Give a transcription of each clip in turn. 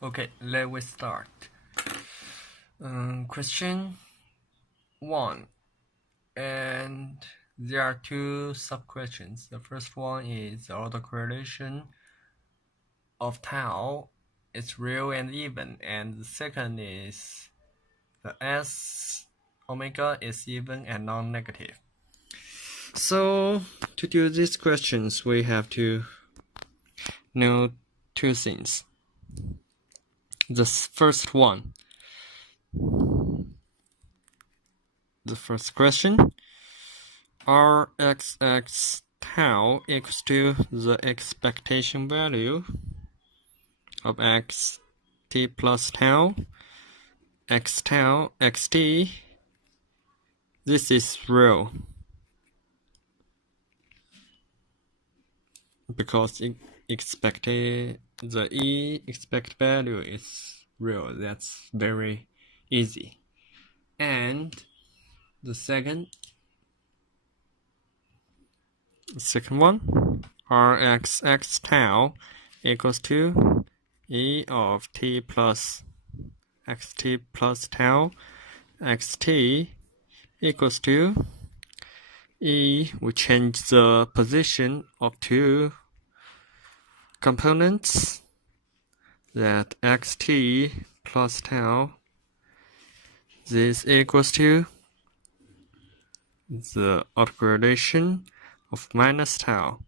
Okay, let's start. Question 1. And there are two sub-questions. The first one is the autocorrelation of tau is real and even. And the second is the S omega is even and non-negative. So, to do these questions, we have to know two things. The first one, the first question, Rxx tau equals to the expectation value of x t plus tau, x tau, xt. This is real because the expected value is real. That's very easy. And the second one, Rxx tau equals to e of t plus xt plus tau xt equals to e. We change the position of two components, that xt plus tau, this equals to the autocorrelation of minus tau.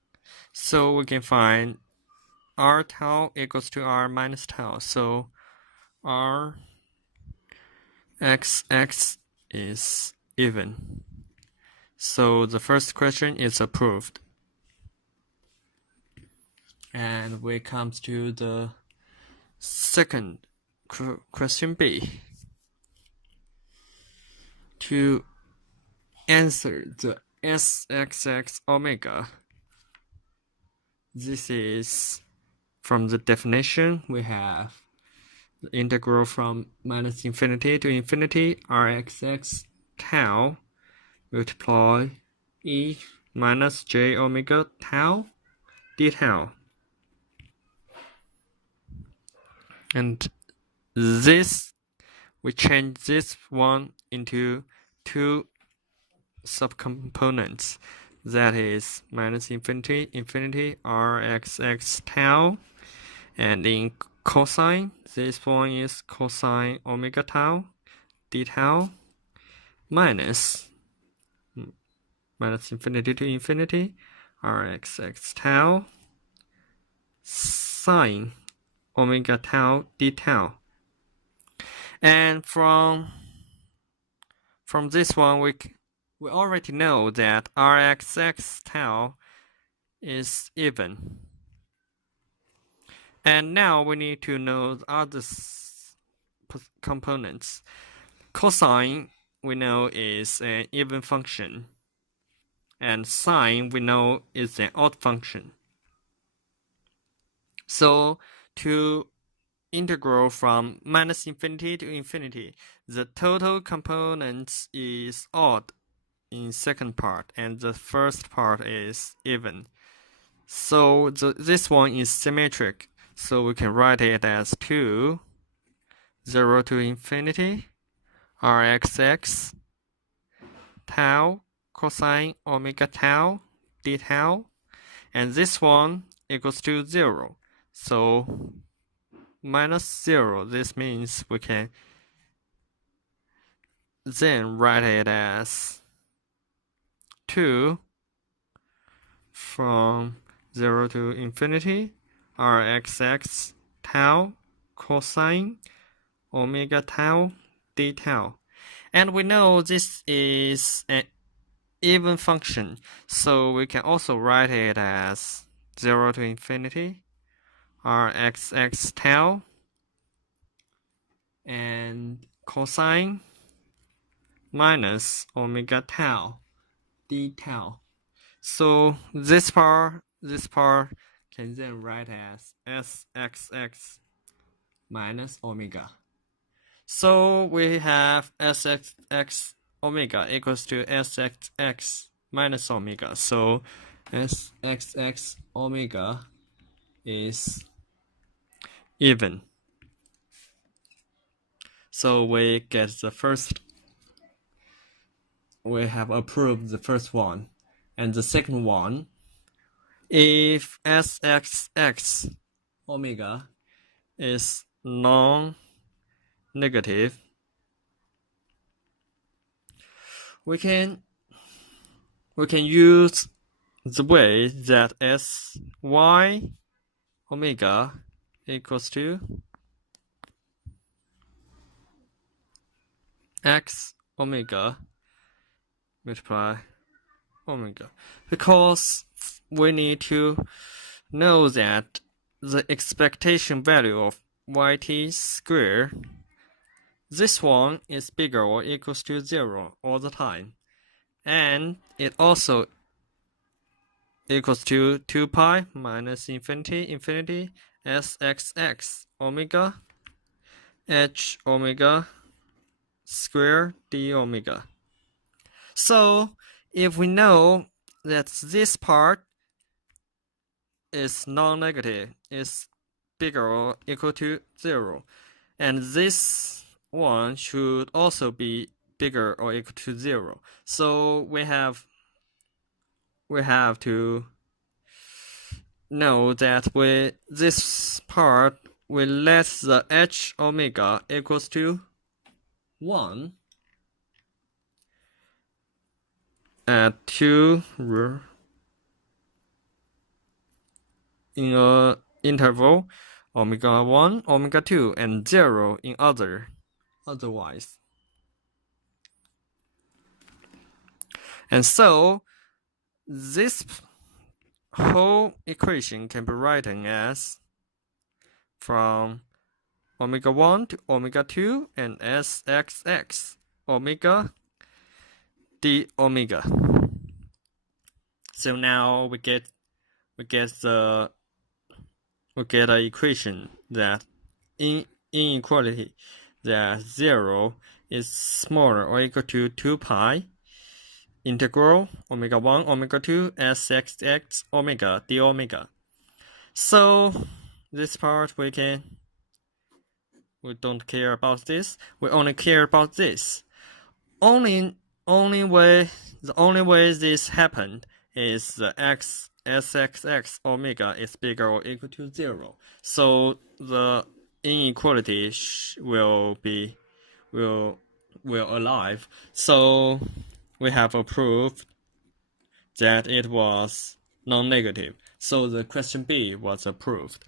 So we can find r tau equals to r minus tau. So r xx is even. So the first question is approved. And we come to the second question B. To answer the Sxx omega, this is from the definition we have the integral from minus infinity to infinity Rxx tau multiply e minus j omega tau d tau. And this, we change this one into two subcomponents, that is minus infinity Rxx tau, and in cosine, this one is cosine omega tau d tau minus infinity to infinity Rxx tau sine omega tau d tau. And from this one, we already know that Rxx tau is even. And now we need to know the other components. Cosine, we know, is an even function. And sine, we know, is an odd function. So to integral from minus infinity to infinity, the total components is odd in second part, and the first part is even. So this one is symmetric, so we can write it as 2, 0 to infinity, Rxx tau cosine omega tau d tau, and this one equals to 0. So minus 0, this means we can then write it as 2 from 0 to infinity Rxx tau cosine omega tau d tau. And we know this is an even function, so we can also write it as 0 to infinity Rxx tau and cosine minus omega tau d tau. So this part can then write as Sxx minus omega. So we have Sxx omega equals to Sxx minus omega. So Sxx omega is even. So we have approved the first one. And the second one, if SXX omega is non-negative, we can use the way that SY omega equals to X omega multiply omega, because we need to know that the expectation value of yt squared, this one is bigger or equals to 0 all the time, and it also equals to 2 pi minus infinity sxx omega h omega square d omega. So if we know that this part is non-negative, is bigger or equal to 0, and this one should also be bigger or equal to 0. So we have to know that this part will let the h omega equals to 1 at 2 in a interval omega 1, omega 2, and 0 in otherwise. And so this whole equation can be written as from omega 1 to omega 2 and sxx omega d omega. So now we get an equation that inequality that 0 is smaller or equal to 2 pi integral omega 1 omega 2 sxx omega d omega. So this part we don't care about this. We only care about this. The only way this happened is the sxx omega is bigger or equal to 0. So the inequality will alive. So we have approved that it was non-negative. So the question B was approved.